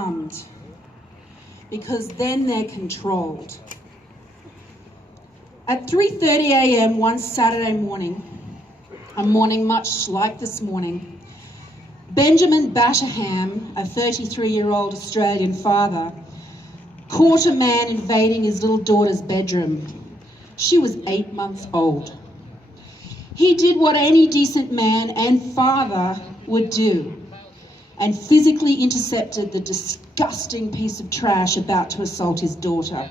armed, because then they're controlled. At 3:30 a.m. one Saturday morning, a morning much like this morning, Benjamin Batterham, a 33-year-old Australian father, caught a man invading his little daughter's bedroom. She was 8 months old. He did what any decent man and father would do and physically intercepted the disgusting piece of trash about to assault his daughter.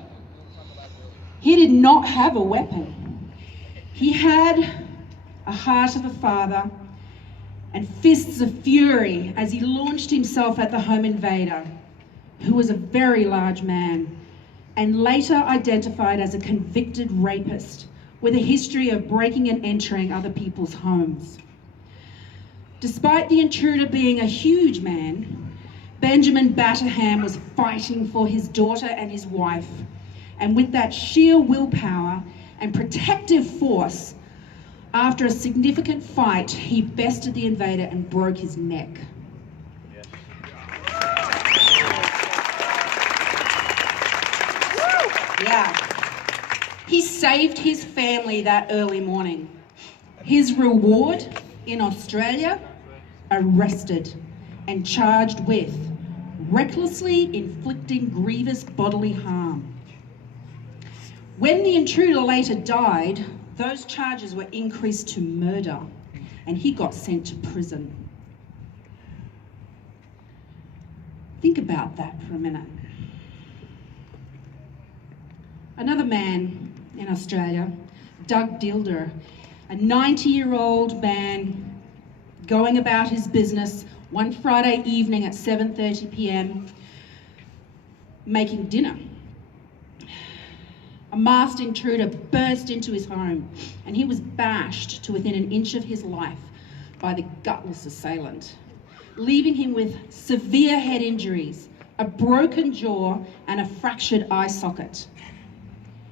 He did not have a weapon. He had a heart of a father and fists of fury as he launched himself at the home invader, who was a very large man and later identified as a convicted rapist with a history of breaking and entering other people's homes. Despite the intruder being a huge man, Benjamin Batterham was fighting for his daughter and his wife, and with that sheer willpower and protective force, after a significant fight, he bested the invader and broke his neck. Yeah. He saved his family that early morning. His reward in Australia, arrested and charged with recklessly inflicting grievous bodily harm. When the intruder later died, those charges were increased to murder and he got sent to prison. Think about that for a minute. Another man in Australia, Doug Dilder, a 90-year-old man going about his business one Friday evening at 7:30 p.m, making dinner. A masked intruder burst into his home and he was bashed to within an inch of his life by the gutless assailant, leaving him with severe head injuries, a broken jaw and a fractured eye socket.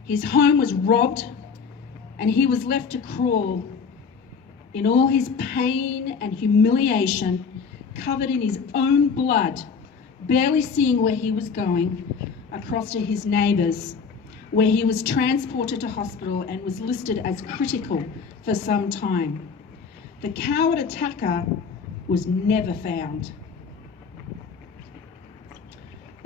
His home was robbed and he was left to crawl in all his pain and humiliation, covered in his own blood, barely seeing where he was going, across to his neighbours, where he was transported to hospital and was listed as critical for some time. The coward attacker was never found.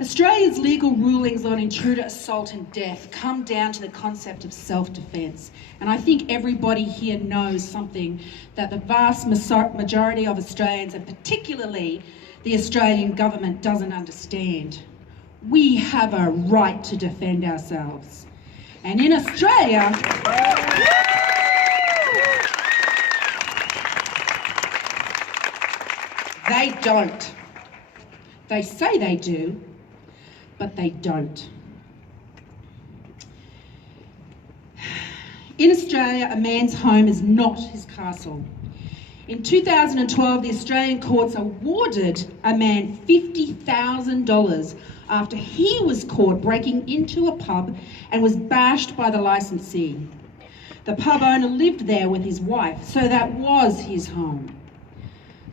Australia's legal rulings on intruder assault and death come down to the concept of self-defence, and I think everybody here knows something that the vast majority of Australians, and particularly the Australian government, doesn't understand. We have a right to defend ourselves. And in Australia, they don't. They say they do, but they don't. In Australia, a man's home is not his castle. In 2012, the Australian courts awarded a man $50,000 after he was caught breaking into a pub and was bashed by the licensee. The pub owner lived there with his wife, so that was his home.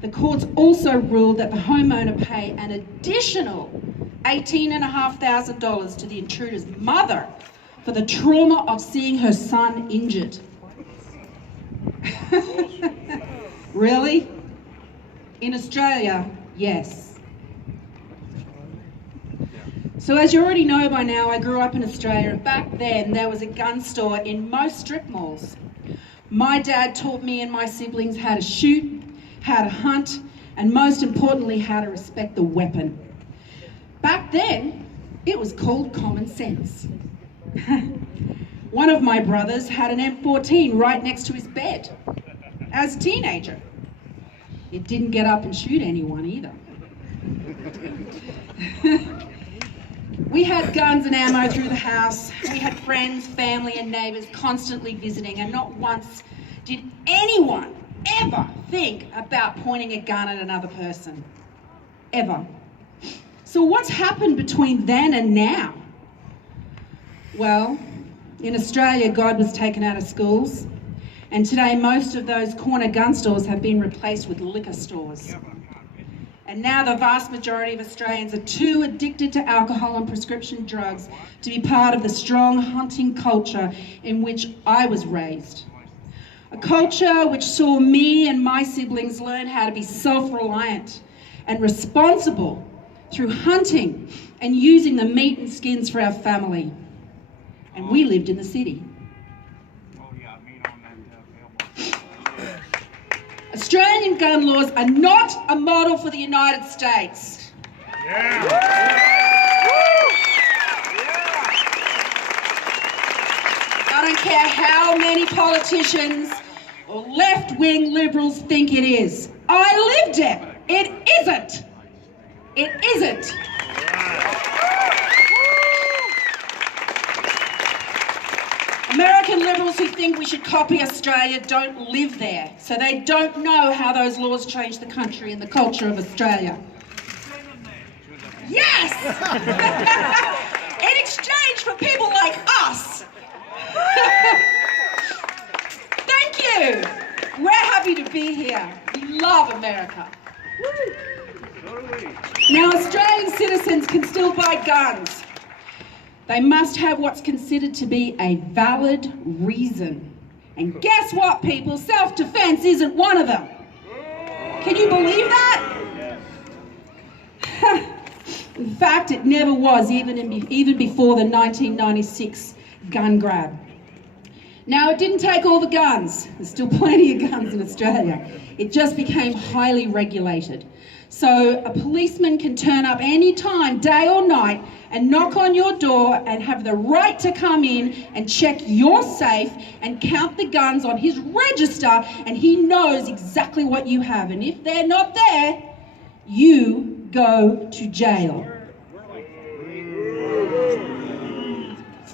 The courts also ruled that the homeowner pay an additional $18,500 to the intruder's mother for the trauma of seeing her son injured. Really? In Australia, yes. So as you already know by now, I grew up in Australia, and back then there was a gun store in most strip malls. My dad taught me and my siblings how to shoot, how to hunt, and most importantly, how to respect the weapon. Back then, it was called common sense. One of my brothers had an M14 right next to his bed as a teenager. It didn't get up and shoot anyone either. We had guns and ammo through the house. We had friends, family and neighbours constantly visiting, and not once did anyone ever think about pointing a gun at another person. Ever. So what's happened between then and now? Well, in Australia, God was taken out of schools, and today most of those corner gun stores have been replaced with liquor stores. And now the vast majority of Australians are too addicted to alcohol and prescription drugs to be part of the strong hunting culture in which I was raised. A culture which saw me and my siblings learn how to be self-reliant and responsible through hunting and using the meat and skins for our family. And we lived in the city. Australian gun laws are not a model for the United States. Yeah. I don't care how many politicians or left-wing liberals think it is. I lived it. It isn't. It isn't. American liberals who think we should copy Australia don't live there, so they don't know how those laws changed the country and the culture of Australia. Yes! In exchange for people like us. Thank you. We're happy to be here. We love America. Now, Australian citizens can still buy guns. They must have what's considered to be a valid reason. And guess what, people? Self-defense isn't one of them. Can you believe that? In fact, it never was, even before the 1996 gun grab. Now, it didn't take all the guns. There's still plenty of guns in Australia. It just became highly regulated. So a policeman can turn up any time, day or night, and knock on your door and have the right to come in and check your safe and count the guns on his register, and he knows exactly what you have. And if they're not there, you go to jail.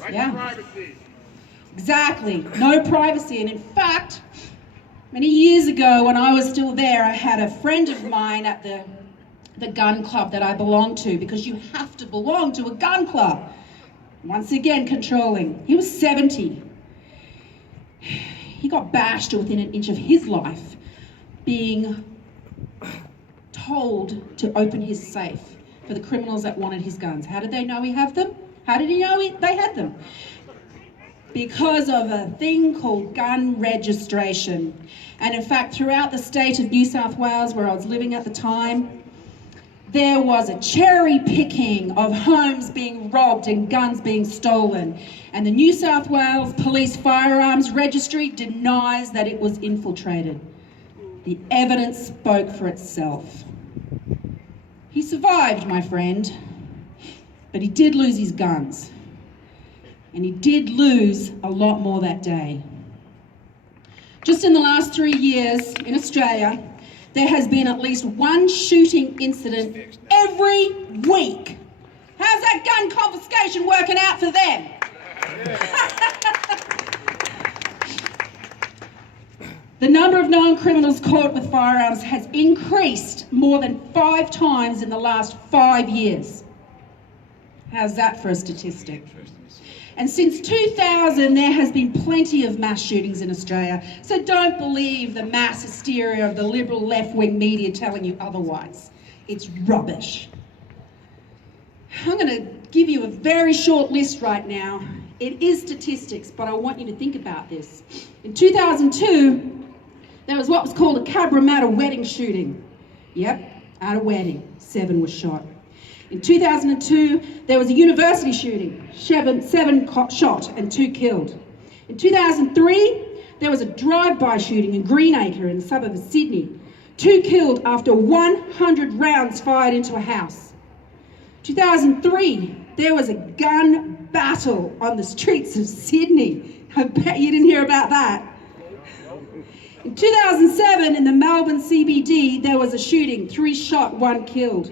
Yeah. Exactly. No privacy. And in fact, many years ago when I was still there, I had a friend of mine at the gun club that I belonged to, because you have to belong to a gun club. Once again, controlling. He was 70. He got bashed within an inch of his life, being told to open his safe for the criminals that wanted his guns. How did they know he had them? How did he know they had them? Because of a thing called gun registration. And in fact, throughout the state of New South Wales, where I was living at the time, there was a cherry picking of homes being robbed and guns being stolen. And the New South Wales Police Firearms Registry denies that it was infiltrated. The evidence spoke for itself. He survived, my friend, but he did lose his guns. And he did lose a lot more that day. Just in the last 3 years in Australia, there has been at least one shooting incident every week. How's that gun confiscation working out for them? The number of known criminals caught with firearms has increased more than 5 times in the last 5 years. How's that for a statistic? And since 2000, there has been plenty of mass shootings in Australia, so don't believe the mass hysteria of the liberal left-wing media telling you otherwise. It's rubbish. I'm going to give you a very short list right now. It is statistics, but I want you to think about this. In 2002, there was what was called a Cabramatta wedding shooting. Yep, at a wedding, 7 were shot. In 2002, there was a university shooting, 7 shot and 2 killed. In 2003, there was a drive-by shooting in Greenacre in the suburb of Sydney. 2 killed after 100 rounds fired into a house. 2003, there was a gun battle on the streets of Sydney. I bet you didn't hear about that. In 2007, in the Melbourne CBD, there was a shooting, 3 shot, 1 killed.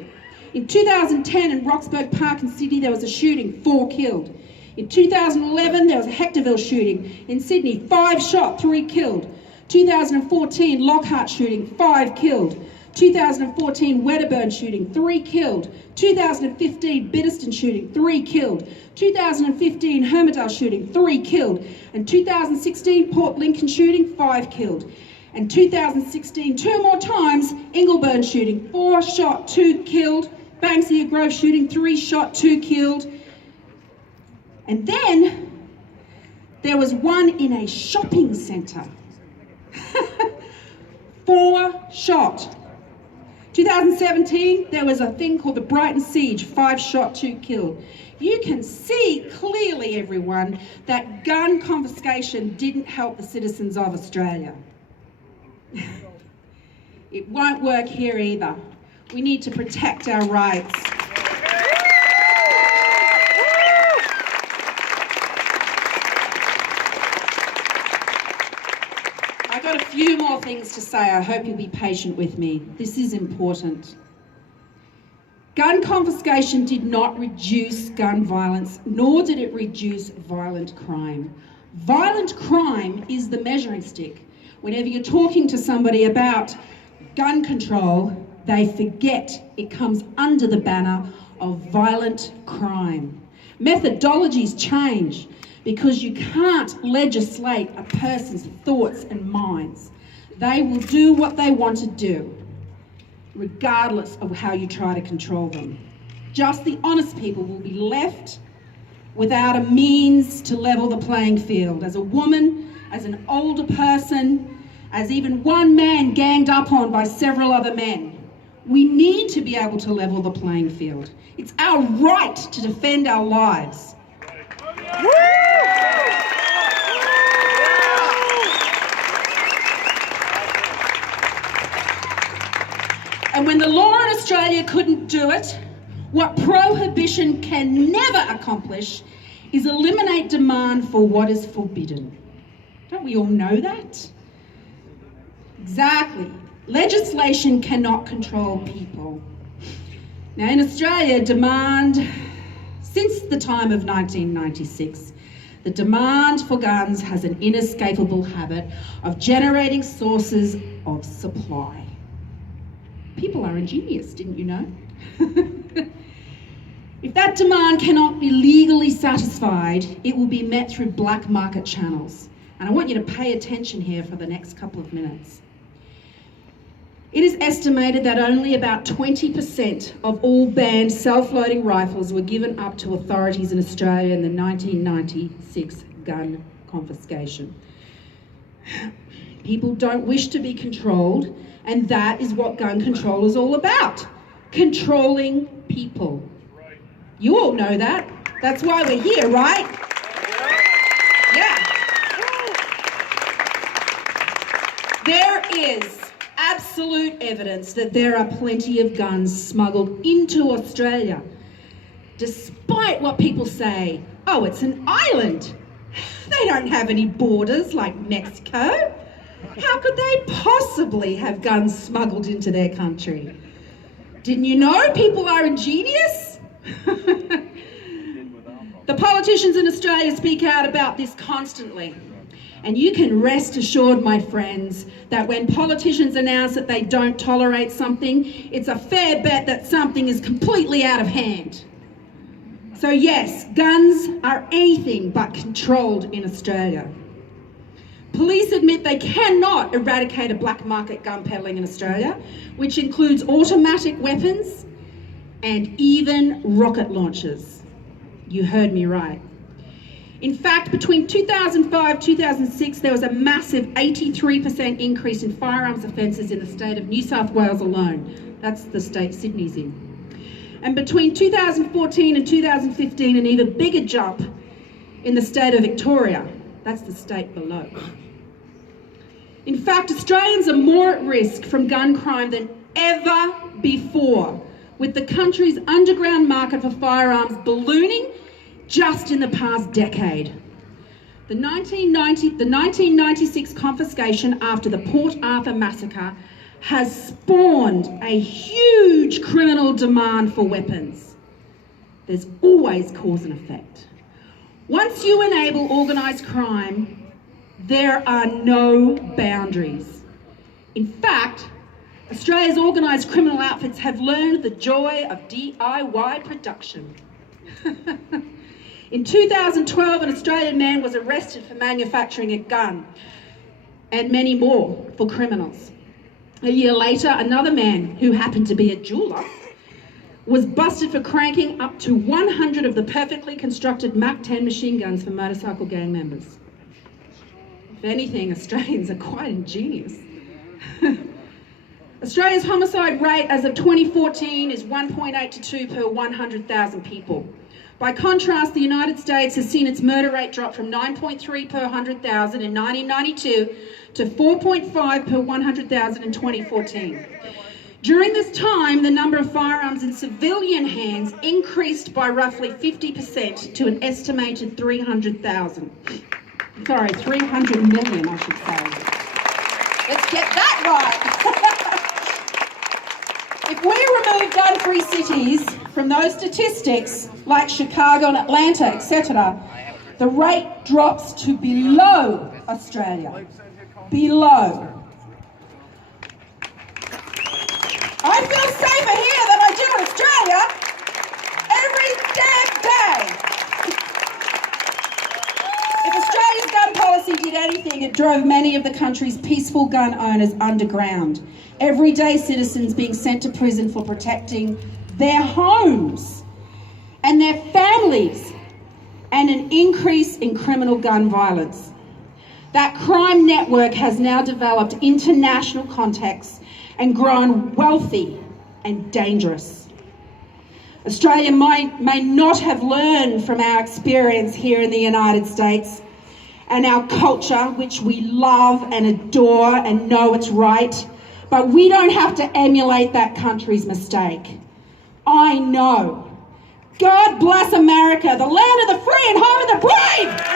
In 2010, in Roxburgh Park in Sydney, there was a shooting, 4 killed. In 2011, there was a Hectorville shooting in Sydney, 5 shot, 3 killed. 2014, Lockhart shooting, 5 killed. 2014, Wedderburn shooting, 3 killed. 2015, Bitterston shooting, 3 killed. 2015, Hermidale shooting, 3 killed. And 2016, Port Lincoln shooting, 5 killed. And 2016, 2 more times, Ingleburn shooting, 4 shot, 2 killed. Banksia Grove shooting, 3 shot, 2 killed. And then there was one in a shopping centre. 4 shot. 2017, there was a thing called the Brighton Siege, 5 shot, 2 killed. You can see clearly, everyone, that gun confiscation didn't help the citizens of Australia. It won't work here either. We need to protect our rights. I've got a few more things to say. I hope you'll be patient with me. This is important. Gun confiscation did not reduce gun violence, nor did it reduce violent crime. Violent crime is the measuring stick. Whenever you're talking to somebody about gun control, they forget it comes under the banner of violent crime. Methodologies change because you can't legislate a person's thoughts and minds. They will do what they want to do, regardless of how you try to control them. Just the honest people will be left without a means to level the playing field. As a woman, as an older person, as even one man ganged up on by several other men, we need to be able to level the playing field. It's our right to defend our lives. And when the law in Australia couldn't do it, what prohibition can never accomplish is eliminate demand for what is forbidden. Don't we all know that? Exactly. Legislation cannot control people. Now in Australia, demand, since the time of 1996, the demand for guns has an inescapable habit of generating sources of supply. People are ingenious, didn't you know? If that demand cannot be legally satisfied, it will be met through black market channels. And I want you to pay attention here for the next couple of minutes. It is estimated that only about 20% of all banned self-loading rifles were given up to authorities in Australia in the 1996 gun confiscation. People don't wish to be controlled, and that is what gun control is all about. Controlling people. You all know that. That's why we're here, right? Yeah. There is absolute evidence that there are plenty of guns smuggled into Australia. Despite what people say, oh, it's an island. They don't have any borders like Mexico. How could they possibly have guns smuggled into their country? Didn't you know people are ingenious? The politicians in Australia speak out about this constantly. And you can rest assured, my friends, that when politicians announce that they don't tolerate something, it's a fair bet that something is completely out of hand. So yes, guns are anything but controlled in Australia. Police admit they cannot eradicate a black market gun peddling in Australia, which includes automatic weapons and even rocket launchers. You heard me right. In fact, between 2005 and 2006, there was a massive 83% increase in firearms offences in the state of New South Wales alone. That's the state Sydney's in. And between 2014 and 2015, an even bigger jump in the state of Victoria. That's the state below. In fact, Australians are more at risk from gun crime than ever before, with the country's underground market for firearms ballooning just in the past decade. The 1996 confiscation after the Port Arthur massacre has spawned a huge criminal demand for weapons. There's always cause and effect. Once you enable organised crime, there are no boundaries. In fact, Australia's organised criminal outfits have learned the joy of DIY production. In 2012, an Australian man was arrested for manufacturing a gun. and many more for criminals. A year later, another man who happened to be a jeweller was busted for cranking up to 100 of the perfectly constructed MAC-10 machine guns for motorcycle gang members. If anything, Australians are quite ingenious. Australia's homicide rate as of 2014 is 1.8 to 2 per 100,000 people. By contrast, the United States has seen its murder rate drop from 9.3 per 100,000 in 1992 to 4.5 per 100,000 in 2014. During this time, the number of firearms in civilian hands increased by roughly 50% to an estimated 300,000. Sorry, 300 million, I should say. Let's get that right. If we remove gun-free cities from those statistics, like Chicago and Atlanta, etc., the rate drops to below Australia. Below. I feel safer here than I do in Australia every damn day. If Australia's gun policy did anything, it drove many of the country's peaceful gun owners underground. Everyday citizens being sent to prison for protecting their homes and their families, and an increase in criminal gun violence. That crime network has now developed international contacts and grown wealthy and dangerous. Australia may not have learned from our experience here in the United States and our culture, which we love and adore and know it's right, but we don't have to emulate that country's mistake. I know. God bless America, the land of the free and home of the brave!